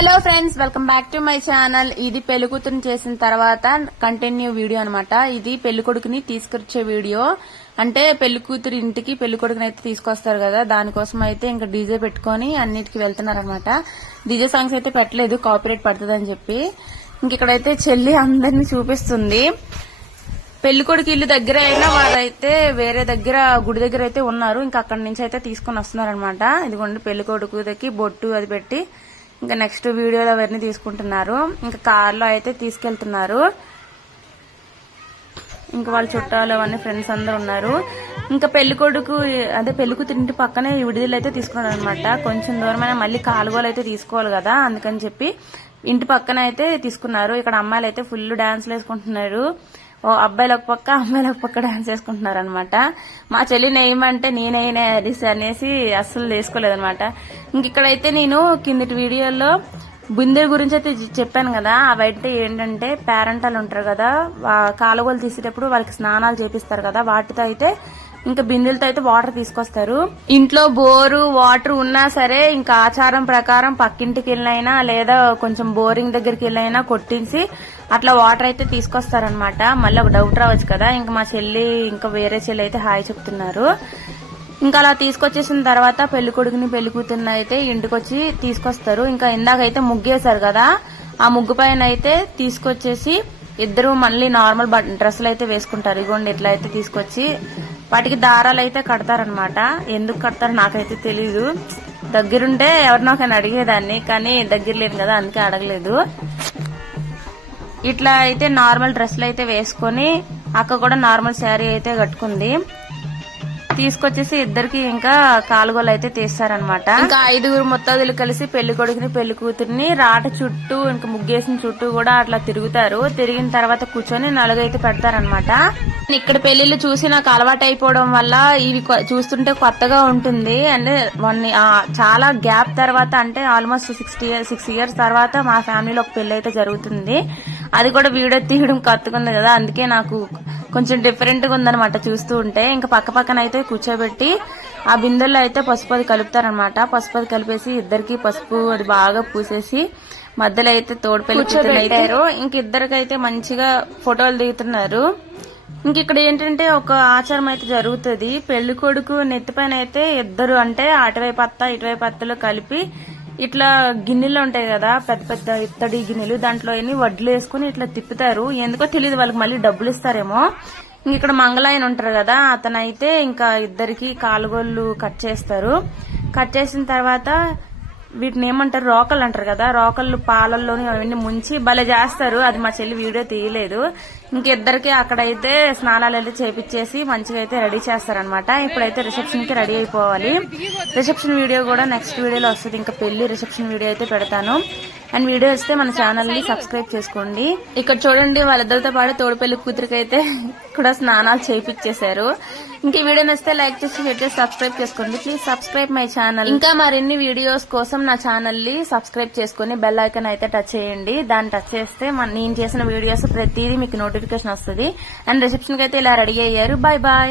Hello friends, welcome back to my channel. ఇది పెళ్లి కూతురుని చేసిన తర్వాత కంటిన్యూ వీడియో అనమాట. ఇది పెళ్లి కొడుకుని తీసుకొచ్చే వీడియో. అంటే పెళ్లి కూతురు ఇంటికి పెళ్లి కొడుకుని అయితే తీసుకొస్తారు కదా, దానికోసం అయితే ఇంకా డీజే పెట్టుకుని అన్నిటికి వెళ్తున్నారు అనమాట. డీజే సాంగ్స్ అయితే పెట్టలేదు, కాపీరైట్ పడుతుంది అని చెప్పి. ఇంక ఇక్కడైతే చెల్లి అందరినీ చూపిస్తుంది. పెళ్లి కొడుకు ఇల్లు దగ్గర అయినా వాళ్ళైతే వేరే దగ్గర గుడి దగ్గర అయితే ఉన్నారు. ఇంకా అక్కడి నుంచి అయితే తీసుకుని వస్తున్నారు అనమాట. ఇదిగోండి పెళ్లి కొడుకుకి బొట్టు అది పెట్టి ఇంకా నెక్స్ట్ వీడియోలో అవన్నీ తీసుకుంటున్నారు. ఇంకా కార్లో అయితే తీసుకెళ్తున్నారు. ఇంకా వాళ్ళ చుట్టాలు అవన్నీ ఫ్రెండ్స్ అందరు ఉన్నారు. ఇంకా పెళ్లి కొడుకు అదే పెళ్లి కూతురు ఇంటి పక్కనే విడుదల అయితే తీసుకున్నారు అనమాట. కొంచెం దూరమైన మళ్ళీ కాలుగోలు అయితే తీసుకోవాలి కదా, అందుకని చెప్పి ఇంటి పక్కన అయితే తీసుకున్నారు. ఇక్కడ అమ్మాయిలు అయితే ఫుల్ డాన్స్లు వేసుకుంటున్నారు. ఓ అబ్బాయిలు ఒక పక్క అమ్మాయిలు ఒక పక్క డాన్స్ వేసుకుంటున్నారు అనమాట. మా చెల్లి నేయమంటే నేనైనా అనేసి అస్సలు వేసుకోలేదనమాట. ఇంక ఇక్కడైతే నేను కిందటి వీడియోలో బిందెల గురించి అయితే చెప్పాను కదా. అవైతే ఏంటంటే పేరెంటాలు ఉంటారు కదా, కాలువలు తీసేటప్పుడు వాళ్ళకి స్నానాలు చేపిస్తారు కదా, వాటితో అయితే ఇంకా బిందెలతో అయితే వాటర్ తీసుకొస్తారు. ఇంట్లో బోరు వాటర్ ఉన్నా సరే ఇంకా ఆచారం ప్రకారం పక్కింటికి వెళ్ళైనా లేదా కొంచెం బోరింగ్ దగ్గరికి వెళ్ళైనా కొట్టించి అట్లా వాటర్ అయితే తీసుకొస్తారనమాట. మళ్ళీ ఒక డౌట్ రావచ్చు కదా. ఇంకా మా చెల్లి ఇంకా వేరే చెల్లి అయితే హాయ్ చెప్తున్నారు. ఇంకా అలా తీసుకొచ్చేసిన తర్వాత పెళ్లి కొడుకుని పెళ్లి కూతుర్ని అయితే ఇంటికి వచ్చి తీసుకొస్తారు. ఇంకా ఇందాకైతే ముగ్గేశారు కదా, ఆ ముగ్గు పైన అయితే తీసుకొచ్చేసి ఇద్దరు మళ్ళీ నార్మల్ డ్రెస్సులు అయితే వేసుకుంటారు. ఇగోండి ఇట్లా అయితే తీసుకొచ్చి వాటికి దారాలు అయితే కడతారనమాట. ఎందుకు కడతారో నాకైతే తెలీదు. దగ్గరుంటే ఎవరినొకరిని అడిగేదాన్ని, కానీ దగ్గర లేదు కదా అందుకే అడగలేదు. ఇట్లా అయితే నార్మల్ డ్రెస్సులు అయితే వేసుకొని అక్క కూడా నార్మల్ శారీ అయితే కట్టుకుంది. తీసుకొచ్చేసి ఇద్దరికి ఇంకా కాలుగోలు అయితే తీస్తారనమాట. ఇంకా 5 ముత్తదులు కలిసి పెళ్లి కొడుకుని పెళ్లి కూతురిని రాట చుట్టూ ఇంకా ముగ్గేసిన చుట్టూ కూడా అట్లా తిరుగుతారు. తిరిగిన తర్వాత కూర్చొని నలుగైతే పెడతారనమాట. ఇక్కడ పెళ్లిళ్ళు చూసి నాకు అలవాటు అయిపోవడం వల్ల ఇవి చూస్తుంటే కొత్తగా ఉంటుంది. అంటే చాలా గ్యాప్ తర్వాత, అంటే ఆల్మోస్ట్ 6 ఇయర్స్ తర్వాత మా ఫ్యామిలీలో ఒక పెళ్లి అయితే జరుగుతుంది. అది కూడా వీడియో తీయడం కొత్తగా కదా, అందుకే నాకు కొంచెం డిఫరెంట్ గా ఉందనమాట చూస్తూ ఉంటే. ఇంకా పక్క పక్కన అయితే కూర్చోబెట్టి ఆ బిందెల్లో అయితే పసుపు అది కలుపుతారనమాట. పసుపు అది కలిపేసి ఇద్దరికి పసుపు అది బాగా పూసేసి మధ్యలో అయితే తోడు పెళ్లి కూర్చోబెట్టారు. ఇంక ఇద్దరికైతే మంచిగా ఫోటోలు దిగుతున్నారు. ఇంక ఇక్కడ ఏంటంటే ఒక ఆచారం అయితే జరుగుతుంది. పెళ్లి కొడుకు నెత్తిపైన అయితే ఇద్దరు, అంటే అటువైపు అత్త ఇటువైపు అత్తలు కలిపి ఇట్లా గిన్నెలు ఉంటాయి కదా, పెద్ద పెద్ద ఇత్తడి గిన్నెలు, దాంట్లో వడ్లు వేసుకుని ఇట్లా తిప్పుతారు. ఎందుకో తెలియదు, వాళ్ళకి మళ్ళీ డబ్బులు ఇస్తారేమో. ఇంక ఇక్కడ మంగళాయన ఉంటారు కదా, అతనైతే ఇంకా ఇద్దరికి కాలుగోళ్ళు కట్ చేస్తారు. కట్ చేసిన తర్వాత వీటిని ఏమంటారు, రోకళ్ళు అంటారు కదా, రోకళ్ళు పాలల్లోని అవన్నీ ముంచి భలే చేస్తారు. అది మా చెల్లి వీడియో తీయలేదు. ఇంకిద్దరికి అక్కడైతే స్నానాలు అయితే చేపించేసి మంచిగా అయితే రెడీ చేస్తారనమాట. ఇప్పుడైతే రిసెప్షన్ కి రెడీ అయిపోవాలి. రిసెప్షన్ వీడియో కూడా నెక్స్ట్ వీడియోలో వస్తుంది. ఇంకా పెళ్లి రిసెప్షన్ వీడియో అయితే పెడతాను. అండ్ వీడియో వస్తే మన ఛానల్ ని సబ్స్క్రైబ్ చేసుకోండి. ఇక్కడ చూడండి, వాళ్ళిద్దరితో పాటు తోడు పెళ్లి కూతురికి అయితే కూడా స్నానాలు చేయించేశారు. ఇంక వీడియో నచ్చితే లైక్ చేసి షేర్ చేసి సబ్స్క్రైబ్ చేసుకోండి. Please subscribe my channel. ఇంకా మరిన్ని వీడియోస్ కోసం నా ఛానల్ ని సబ్స్క్రైబ్ చేసుకుని బెల్ ఐకాన్ అయితే టచ్ చేయండి. దాన్ని టచ్ చేస్తే నేను చేసిన వీడియోస్ ప్రతిదీ మీకు నోటిఫికేషన్ వస్తుంది. అండ్ రిసెప్షన్ కి అయితే ఇలా రెడీ అయ్యారు. Bye bye.